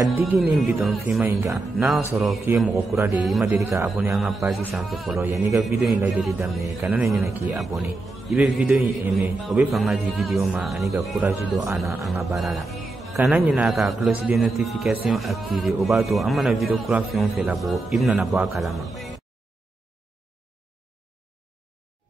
a diginin biton fima inga na soro ki mo kura de ima dedika abonné anga page sanfé follow yani ga video in la dedi damé kanana nyina ki abonné ibe video in aimé obe fanga di video ma ani ga courage do ana anga barala kana nyina ka cloche de notification activé obato amana video création fait labo ibna na ba kalama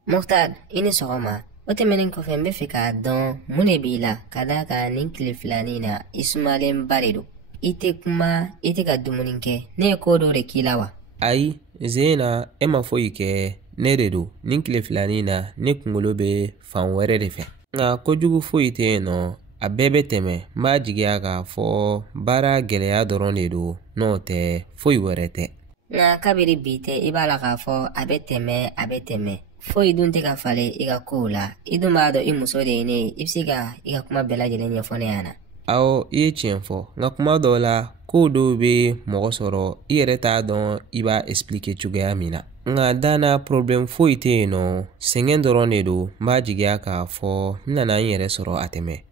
Muxtar ini sogoma ote menen ko fembe fika don mune bila kada ka nin kliflani na ismalen baridu ite kuma ite ka dumuninke ne ko do re kilawa ai zena ema foyike ne redu nin kliflani na ne kungolo be fan were de fe nga ko jugu foyite no abebe teme ma jigiya ka fo bara geleya doron de do no te foy werete nga kabiri bite ibala ka fo abeteme foi dunte ka fale iga kola idumado imuso de ne ipsiga iga kuma bela jele nyefone yana awo iye tienfo nga kuma dola ko do be mogo soro iyere ta don iba explique chugaya mina nga dana problem foi te no sengen dorone do ma jigiya ka fo nana yere soro ateme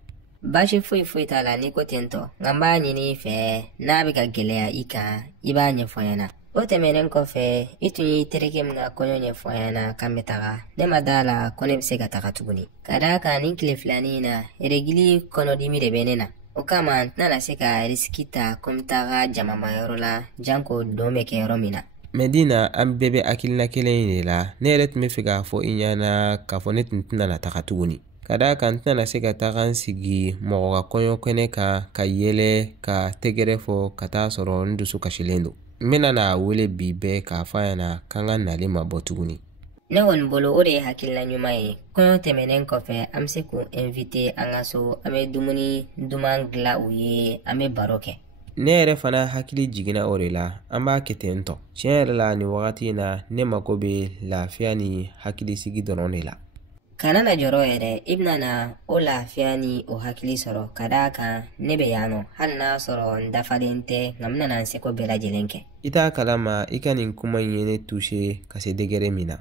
bashi foi tala ni ko tento ngamba nyini fe na be ka gelea ika iba nyefona ote menen kofe ituni tereke mga konyo nyefona kametaga nema dala kone bsega takatuguni kada ka nin kleflani na eregili kono dimire benena okama nana seka riskita komtaga jama mayorola janko dome ke romina Medina ambebe akilina kelen la neret me figa fo inyana ka fo netintina na takatuguni kada kan tana seka tagan sigi moga konyo kene ka yele ka tegere fo kata soro ndusu kashilendo mena na wele bibe ka fayana kanga nale mabotuguni ne won bolo ore hakilla nyumaye kono temenen kofe amse ku invite angaso ame dumuni dumangla uye ame baroke ne fana hakili jigina ore la amba ketento chere la ni wakati na ne makobe lafiya ni hakili sigi donone la kanana joro ere ibnana o lafiya ni o hakili soro kadaka nebe yano hanna soro ndafadente ngamna nan seko bela jelenke ita kalama ikanin kuma yene tushe kase degere mina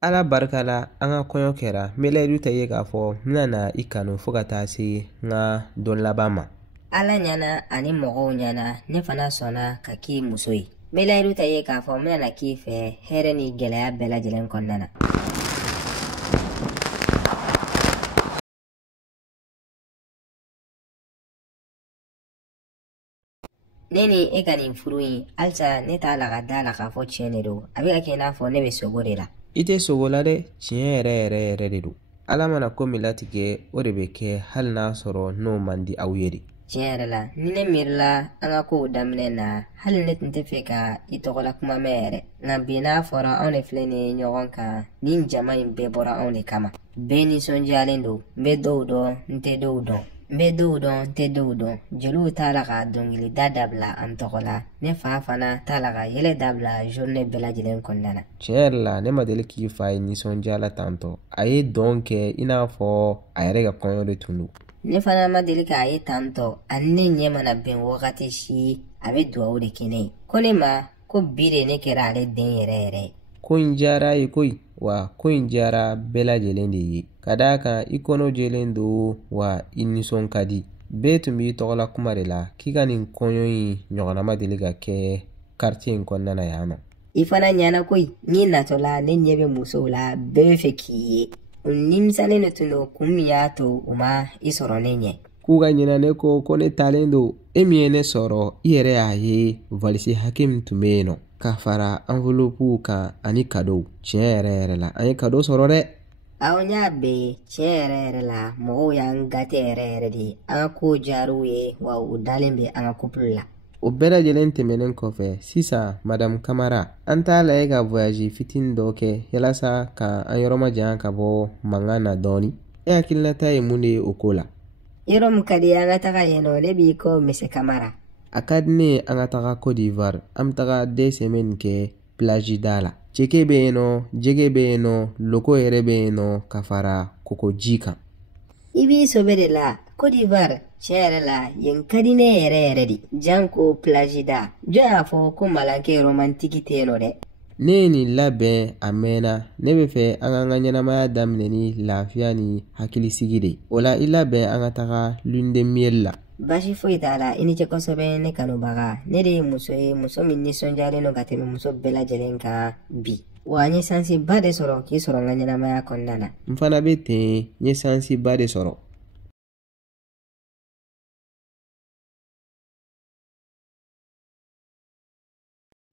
ala barkala anga konyo kera mele ruta ye gafo nana ikanu fogata si nga don labama ala nyana ani mogo nyana ne fana sona kaki musoi mele ruta ye gafo nana kife here ni gelaya bela jelen konnana neni ekanin furui alsa neta laga dala ka fo chenero abiga kena fo nebe sogorela ite sogola de ere de du ala mana ko milatike ore beke hal na soro no mandi awyeri chenera nine mirla anga ko damne na hal net ntefeka itogola kuma mere na bina fora one flene nyogonka nin jama imbe bora one kama beni sonjalendo be dowdo nte dowdo mbe dowdon te dowdon jelu talaga dongili dadabla am togola ne fafana talaga yele dabla journée bela jilen konnana cherla ne madele ki fay ni sonjala tanto aye donke ina fo ayre ga konyo de tunu ne fana madele ka aye tanto anne nyema na ben wakati shi abe duwa de kine konema ko bire ne kera ale den yere ko injara yikoi wa ko injara bela jelen de yi kadaka ikono jelendo wa inison kadi betumbi togola kumarela kikanin konyo yi nyogana madeliga ke quartier konnana yano ifana nyana koi ni natola ne nyebe musola befe kiye unimsane netuno kumiyato uma isoro nenye kuga nyina ne ko kone talendo emiene soro iyere aye valisi hakim tumeno kafara enveloppe ka ani cadeau chere la ani cadeau soro de awnya be chere la mo yang gatere di ako jaruye wa udalembe anga kupula o bera jelente menen kofe sisa madame Kamara anta la ega voyage fitin doke yelasa ka ayoroma jan ka bo mangana doni e akilla tay munde okola yerom kadi anga taka yeno lebi ko Mese Kamara akadne anga taka Côte d'Ivoire am taka 2 semaines ke plage dala cheke beno jege beno loko ere beno kafara koko jika ibi sobere la Côte d'Ivoire chere la yenkadine ere di janko plage da joya fo ko malanke romantique teno de ne ni labɛn a mɛnna ne bɛ fɛ an ka ɲɛnamaya daminɛ ni lafiya ni hakilisigi de. O la i labɛn an ka taga lune de miel la. Baasi foyi t'a la i ni ce kosɛbɛ ne kanubaga. Ne de ye muso ye, muso min nisɔndiyalen don ka tɛmɛ muso bɛɛ lajɛlen kan bi. Wa n ye sansiba de sɔrɔ k'i sɔrɔ n ka ɲɛnamaya kɔnɔna na. N fana bɛ ten, n ye sansiba de sɔrɔ.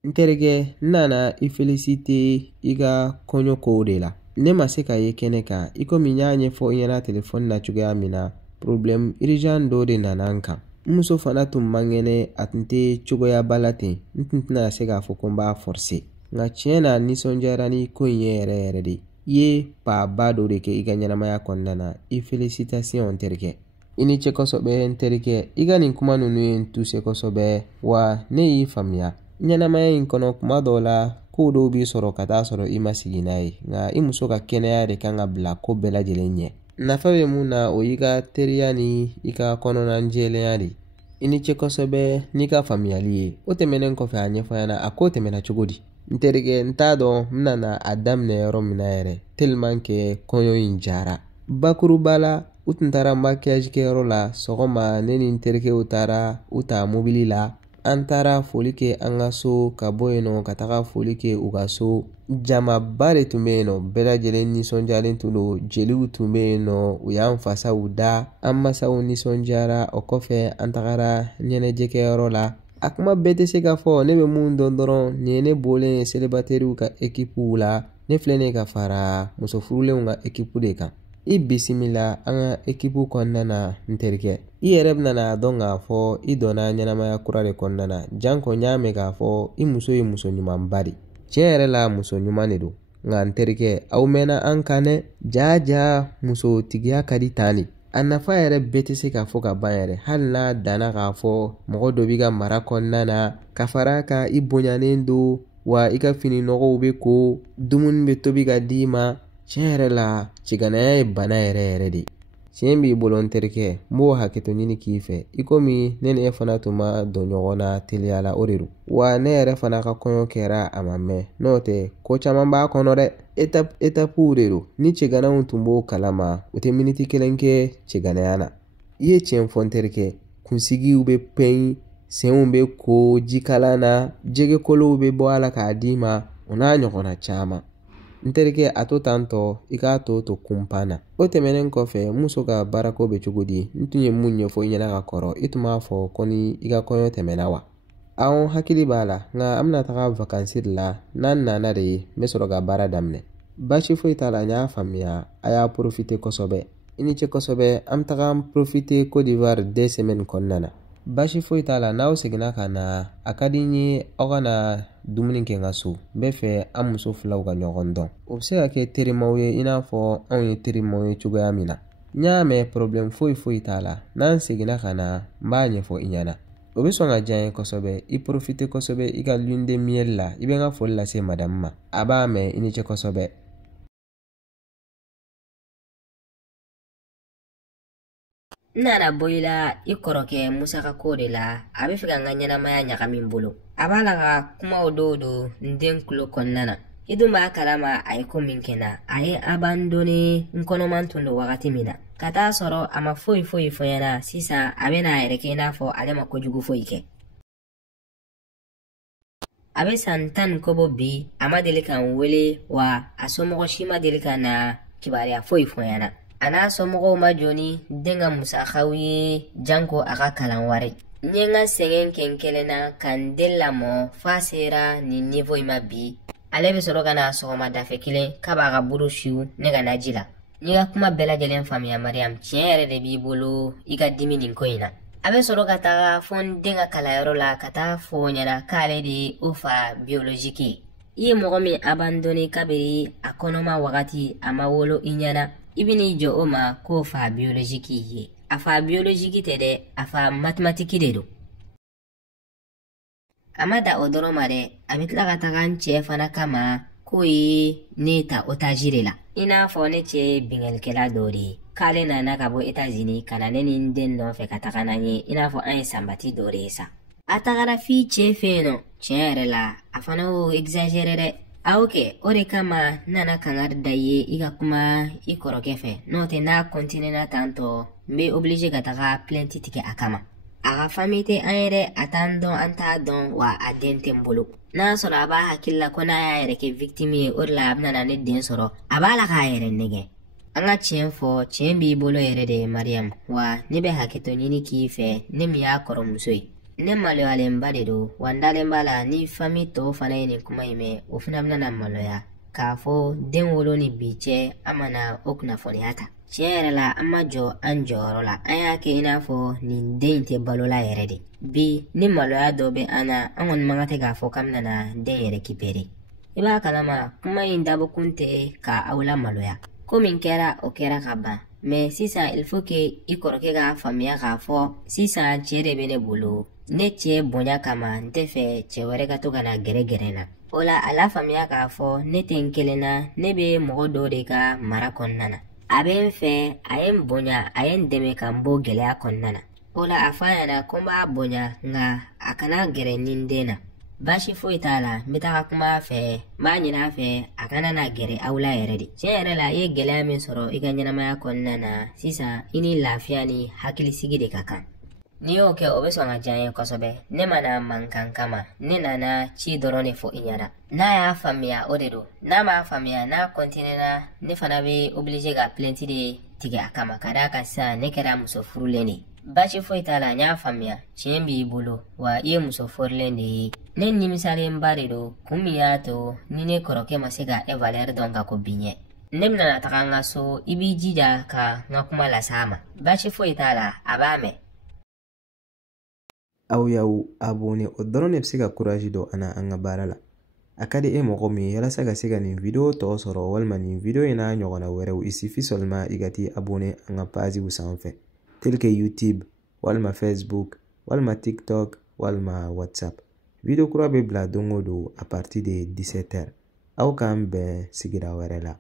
N terikɛ, n nana i félicité i ka kɔɲɔ kow de la. Ne ma se ka ye kɛnɛ kan, i komi n y'a ɲɛfɔ i ɲɛna telefɔni na cogoya min na, problème urgent dɔ de nana n kan. N muso fana tun man kɛnɛ, a tun tɛ cogoyaba la ten. N tun tɛna se k'a fɔ ko n b'a forcer. Nka tiɲɛ na nisɔndiyara ni ko in ye yɛrɛ yɛrɛ de. I ye paaba dɔ de kɛ i ka ɲɛnamaya kɔnɔna na. I félicitations n terikɛ. I ni ce kosɛbɛ n terikɛ. I ka nin kuma ninnu ye n touché kosɛbɛ, wa ne y'i faamuya. Ɲɛnamaya in kɔnɔ kuma dɔw la ko dɔw b'i sɔrɔ ka taa sɔrɔ i ma sigi n'a ye, nka i muso ka kɛnɛya de kan ka bila ko bɛɛ lajɛlen ɲɛ. Nafa bɛ mun na o y'i ka teriya ni i ka kɔnɔna jɛlenya de. I ni ce kosɛbɛ n'i ka faamuyali ye. O tɛmɛnen kɔfɛ a ɲɛfɔ ɲɛna a ko tɛmɛna cogo di? N terikɛ, n t'a dɔn n nana a daminɛ yɔrɔ min na yɛrɛ, tellement que kɔɲɔ in jara. Bakuruba la u tun taara maquillage kɛyɔrɔ la sɔgɔma. Ne ni n terikɛw taara u ta mobili la. An taara foli kɛ an ka so, ka bɔ yen nɔ ka taga foli kɛ u ka so. Jamaba de tun bɛ yen nɔ, bɛɛ lajɛlen nisɔndiyalen tun don. Jeliw tun bɛ yen nɔ, u y'an fasaw da. An masaw nisɔndiyara. O kɔfɛ an tagara ɲɛnajɛkɛyɔrɔ la. A kuma bɛɛ tɛ se ka fɔ, ne bɛ mun dɔn dɔrɔn nin ye ne bɔlen célibataires ka équipe la. Ne filɛ ne ka fara muso furulenw ka équipe de kan. I bisimila an ka équipe kɔnɔna na n terikɛ. I yɛrɛ bɛna dɔn k'a fɔ i donna ɲɛnamaya kura de kɔnɔna na. Janko n y'a mɛn k'a fɔ i muso ye muso ɲumanba de. Tiɲɛ yɛrɛ la muso ɲuman de don. Nka n terikɛ, aw mɛnna an kan dɛ. Jaja musotigiya ka di tan de. A nafa yɛrɛ bɛɛ tɛ se ka fɔ ka ban yɛrɛ. Hali n'a danna k'a fɔ mɔgɔ dɔ b'i ka mara kɔnɔna na, ka fara ka i bonyalen don, wa i ka fini nɔgɔw bɛ ko, dumuni bɛ tobi ka d'i ma. Tiɲɛ yɛrɛ la cɛganaya ye bana yɛrɛ yɛrɛ de. Tiɲɛ b'i bolo n terikɛ, n b'o hakɛto ɲini k'i fɛ. I komi ne ni e fana tun ma dɔn ɲɔgɔn na teliya la, o de don. Wa ne yɛrɛ fana ka kɔɲɔ kɛra a ma mɛn. N'o tɛ ko caman b'a kɔnɔ dɛ. Étapes de don. Ni cɛganaw tun b'o kalama, u tɛ miniti kelen kɛ cɛganaya na. I ye tiɲɛ fɔ n terikɛ. Kunsigiw bɛ pɛn, senw bɛ ko, jikalan na, jɛgɛkolow bɛ bɔ a la k'a d'i ma, o n'a ɲɔgɔnna caman. N terikɛ, a to tantɔ i k'a to kumpan na. O tɛmɛnen kɔfɛ muso ka baarako bɛ cogo di? N tun ye mun ɲɛfɔ i ɲɛna ka kɔrɔ, i tun b'a fɔ ko ni i ka kɔɲɔ tɛmɛna wa? Awɔ, hakili b'a la, nka an bɛna taga vacances de la. N'an nana de n bɛ sɔrɔ ka baara daminɛ. Baasi foyi t'a la, n y'a faamuya. A y'a profiter kosɛbɛ. I ni ce kosɛbɛ, an bɛ taga profiter Côte d'Ivoire 2 semaines kɔnɔna na. Baasi foyi t'a la, n'aw seginna ka na, a ka di n ye aw ka na dumuni kɛ n ka so. N bɛ fɛ an muso filaw ka ɲɔgɔn dɔn. O bɛ se ka kɛ terimaw ye i n'a fɔ anw ye terimaw ye cogoya min na. N y'a mɛn, problème foyi t'a la. N'an seginna ka na, n b'a ɲɛfɔ i ɲɛna. O bɛ sɔn ka diya n ye kosɛbɛ. I profiter kosɛbɛ i ka lune de miel la. I bɛ n ka foli lase madame ma. A b'a mɛn. I ni ce kosɛbɛ. N nana bɔ i la i kɔrɔkɛ musaka ko de la. A bɛ fɛ ka n ka ɲɛnamaya ɲagami n bolo. A b'a la ka kumaw dɔw don n den tulo kɔnɔna na. I dun b'a kalama a ye ko min kɛ n na. A ye abandonné n kɔnɔman tun don wagati min na. Ka taa sɔrɔ a ma foyi fɔ ɲɛna. Sisan a bɛ n'a yɛrɛ kɛ i n'a fɔ ale ma kojugu foyi kɛ. A bɛ san 10 ni kɔ bɔ bi. A ma deli ka n wele, wa a somɔgɔ si ma deli ka na kibaruya foyi fɔ ɲɛna. A n'a somɔgɔw ma jɔ ni den ka musakaw ye, janko a ka kalan wari. N ye n ka sɛgɛn kɛ n kelen na ka n den lamɔ f'a sera nin niveau in ma bi. Ale bɛ sɔrɔ ka na sɔgɔmadafɛ kelen k'a b'a ka buru siw ne ka naji la. N'i ka kuma bɛɛ lajɛlen faamuya Mariam, tiɲɛ yɛrɛ de b'i bolo i ka dimi nin ko in na. A bɛ sɔrɔ ka taga fɔ n den ka kalanyɔrɔ la ka taa fɔ ɲɛna k'ale de ye o fa biologique ye. I ye mɔgɔ min abandonné kabiri a kɔnɔma wagati a ma wolo i ɲɛna, i bɛ n'i jɔ o ma k'o fa biologique ye. A fa biologique tɛ dɛ, a fa mathématique de don. A ma da o dɔrɔn ma dɛ, a bɛ tila ka taga n cɛ fana kama k'o ye ne ta otage de la. I n'a fɔ ne cɛ ye bingalikɛla dɔ de ye. K'ale nana ka bɔ États-Unis ka na ne ni n den nɔfɛ ka taga n'an ye, i n'a fɔ an ye sanbati dɔ de ye sa. A tagara f'i cɛ fɛ yen nɔ, tiɲɛ yɛrɛ la, a fana y'o exagéré dɛ. Oke, o de kama nana kangar da ye i ka kuma i kɔrɔkɛ fɛ n'o tɛ n'a kɔntinena tan tɔ n be oblige ka taga plainte tigɛ a kama. A ka fami tɛ an yɛrɛ a t'an dɔn an t'a dɔn wa a den tɛ n bolo. N'a sɔrɔ a b'a hakili la ko n'a y'a yɛrɛ kɛ victime ye o de la a bɛna ne den sɔrɔ a b'a la k'a yɛrɛ nɛgɛ. An ka tiɲɛ fɔ tiɲɛ b'i bolo yɛrɛ de Mariam, wa ne bɛ hakɛto ɲini k'i fɛ ne min y'a kɔrɔmuso ye. Ne maloyalenba de don wa n dalen b'a la ni fami tɔw fana ye nin kuma in mɛn o fana bɛna maloya k'a fɔ den wolo ni bi cɛ an mana o kunnafoniya ta. Tiɲɛ yɛrɛ la an ma jɔ an jɔyɔrɔ la an y'a kɛ i n'a fɔ nin den tɛ balola yɛrɛ de. Bi ni maloya dɔ bɛ an na an kɔni man kan tɛ k'a fɔ k'an bɛna den yɛrɛ kipere. I b'a kalama kuma in dabɔkun tɛ ka aw la maloya. Ko min kɛra o kɛra ka ban. Mais sisan il faut que i kɔrɔkɛ k'a faamuya k'a fɔ sisan cɛ de bɛ ne bolo. Ne cɛ bonya kama n tɛ fɛ cɛ wɛrɛ ka to ka na gɛrɛ na. O la a la faamuya k'a fɔ ne tɛ n kelen na ne bɛ mɔgɔ dɔw de ka mara kɔnɔna na. A bɛ n fɛ a ye n bonya a ye n dɛmɛ ka n bɔ gɛlɛya kɔnɔna na. O la a fɔ a ɲɛna ko n b'a bonya nka a kana gɛrɛ ni n den na. Baasi foyi t'a la n bɛ taga kuma a fɛ n b'a ɲini a fɛ a kana na gɛrɛ aw la yɛrɛ de. Tiɲɛ yɛrɛ la i ye gɛlɛya min sɔrɔ i ka ɲɛnamaya kɔnɔna na sisan i ni lafiya ni hakilisigi de ka kan. N'i y'o kɛ o bɛ sɔn ka diya n ye kosɛbɛ. Ne mana mankan kama ne nana ci dɔrɔn de fɔ i ɲɛna. N'a y'a faamuya o de don. N'a m'a faamuya n'a kɔntinena ne fana bɛ oblige ka plainte de tigɛ a kama ka d'a kan sisan ne kɛra muso furulen de ye. Baasi foyi t'a la n y'a faamuya tiɲɛ b'i bolo wa i ye muso furilen de ye. Ne nimisalenba de don kun min y'a to ni ne kɔrɔkɛ ma se ka e valeur dɔn ka ko bi ɲɛ. Ne bɛna taga n ka so i b'i jija ka n ka kuma las'a ma. Baasi foyi t'a la a b'a mɛn. Aw y'aw abonné o dɔrɔn de bɛ se ka courage dɔ an ka baara la. A ka di e mɔgɔ min ye walasa ka se ka nin video tɔ sɔrɔ walima nin video in n'a ɲɔgɔnna wɛrɛw il suffit seulement i ka t'i abonné an ka page sanfɛ tel que YouTube walima Facebook walima TikTok walima WhatsApp. Video kura bɛ bila don o don à partir de 17h. Aw k'an bɛn sigira wɛrɛ la.